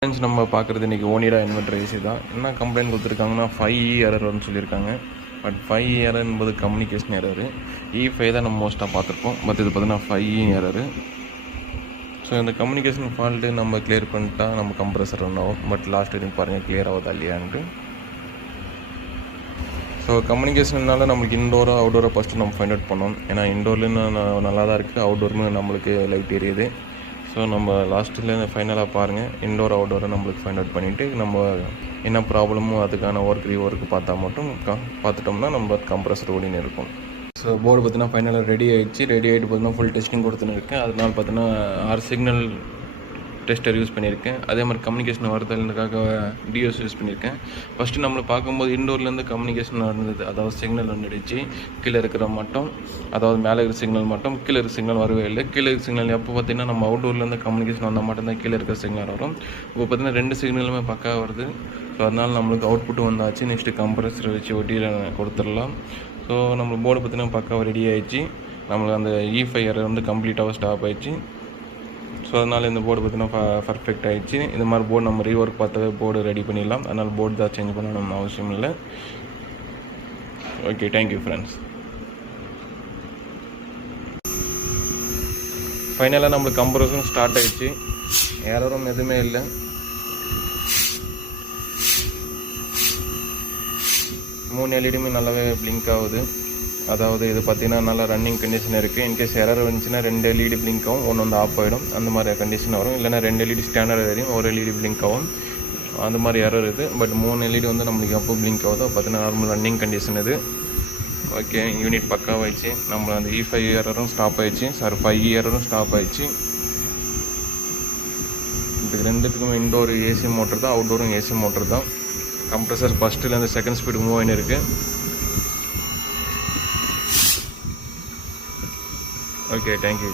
Friends நம்ம பார்க்குறது இன்றைக்கி ஓனிடா இன்வெர்டர் ஏசி தான். என்ன கம்ப்ளைண்ட் கொடுத்துருக்காங்கன்னா 5E எரர்னு சொல்லியிருக்காங்க. பட் 5E எரர் என்பது கம்யூனிகேஷன் எரரு. E5 தான் நம்ம மோஸ்ட்டாக பார்த்துருப்போம். பட் இது பார்த்தீங்கன்னா 5E எரரு. ஸோ இந்த கம்யூனிகேஷன் ஃபால்ட்டு நம்ம கிளியர் பண்ணிட்டா நம்ம கம்ப்ரஸர் ரன் ஆகும். பட் லாஸ்ட் வரைக்கும் பாருங்கள் கிளியர் ஆகுதா இல்லையான்ட்டு. ஸோ கம்யூனிகேஷன்னால நம்மளுக்கு இன்டோராக அவுட்டோராக ஃபஸ்ட்டு நம்ம ஃபைண்ட் அவுட் பண்ணோம். ஏன்னா இன்டோர்லேயும் நல்லா தான் இருக்குது, அவுட்டோருமே நம்மளுக்கு லைட் எரியுது. ஸோ நம்ம லாஸ்ட்டில் ஃபைனலாக பாருங்கள், இன்டோர் அவுட்டோரை நம்மளுக்கு ஃபைண்ட் அவுட் பண்ணிவிட்டு நம்ம என்ன ப்ராப்ளமோ அதுக்கான ஒர்க்கு பார்த்தா மட்டும் பார்த்துட்டோம்னா நம்ம கம்ப்ரஸர் ஓடின்னு இருக்கும். ஸோ போர்டு பார்த்தீங்கன்னா ஃபைனலாக ரெடி ஆகிடுச்சு. ரெடி ஆகிட்டு பார்த்தீங்கன்னா ஃபுல் டெஸ்டிங் கொடுத்துன்னு இருக்கேன். அதனால் பார்த்தீங்கன்னா 6 சிக்னல் டெஸ்டர் யூஸ் பண்ணியிருக்கேன். அதே மாதிரி கம்யூனிகேஷன் வரதுக்காக டிஎஸ் யூஸ் பண்ணியிருக்கேன். ஃபஸ்ட்டு நம்மளை பார்க்கும்போது இன்டோர்லேருந்து கம்யூனிகேஷன் நடந்தது, அதாவது சிக்னல் வந்துடுச்சு. கீழே இருக்கிற மட்டும், அதாவது மேலே இருக்கிற சிக்னல் மட்டும், கீழே இருக்கிற சிக்னல் வரவே இல்லை. கீழே இருக்கிற சிக்னல் எப்போ பார்த்தீங்கன்னா நம்ம அவுட்டோர்லேருந்து கம்யூனிகேஷன் வந்தால் மட்டும்தான் கீழே இருக்கிற சிக்னல் வரும். இப்போ பார்த்தீங்கன்னா 2 சிக்னலுமே பக்கா வருது. ஸோ அதனால் நம்மளுக்கு அவுட்புட்டும் வந்தாச்சு. நெக்ஸ்ட்டு கம்ப்ரஸர் வச்சு ஒட்டி கொடுத்துடலாம். ஸோ நம்ம போர்டு பார்த்தீங்கன்னா பக்காவாக ரெடி ஆகிடுச்சு. நம்மளுக்கு அந்த E5 எரர் வந்து கம்ப்ளீட்டாக ஸ்டாப் ஆகிடுச்சு. ஸோ அதனால் இந்த போர்டு பார்த்தீங்கன்னா பர்ஃபெக்ட் ஆகிடுச்சு. இந்த மாதிரி போர்டு நம்ம ரீஒர்க் பார்த்தாவே போர்டு ரெடி பண்ணிடலாம். அதனால் போர்டு தான் சேஞ்ச் பண்ணணும் அவசியம் இல்லை. Okay, thank you friends. ஃபைனலாக நம்மளுக்கு கம்ப்ரஸரும் ஸ்டார்ட் ஆகிடுச்சு. எரரும் எதுவுமே இல்லை. மூணு எல்இடியுமே நல்லாவே பிளிங்க் ஆகுது. அதாவது இது பார்த்திங்கன்னா நல்லா ரன்னிங் கண்டிஷன் இருக்குது. இன்கேஸ் எரர் வந்துச்சுன்னா 2 எல்இடி பிளிங்க் ஆகும், ஒன்று வந்து ஆஃப் ஆகிடும். அந்த மாதிரி கண்டிஷன் வரும். இல்லைனா 2 எல்இடி ஸ்டாண்டர்ட் வரையும், ஒரு எல்இடி பிளிங்க் ஆகும். அந்த மாதிரி எரர் இது. பட் 3 எல்இடி வந்து நம்மளுக்கு எப்போ பிளிங்க் ஆகுதோ பார்த்தீங்கன்னா நார்மல் ரன்னிங் கண்டிஷன் இது. ஓகே, யூனிட் பக்காவாகிடுச்சு. நம்ம அந்த E5 எரரும் ஸ்டாப் ஆகிடுச்சு. 5E எரரும் ஸ்டாப் ஆகிடுச்சு. இது ரெண்டுத்துக்கும் இன்டோர் ஏசி மோட்டர் தான், அவுட்டோரும் ஏசி மோட்டர் தான். கம்ப்ரஸர் ஃபஸ்ட்டுலேருந்து செகண்ட் ஸ்பீடு மூவ் ஆகின்னு இருக்குது. Okay, thank you.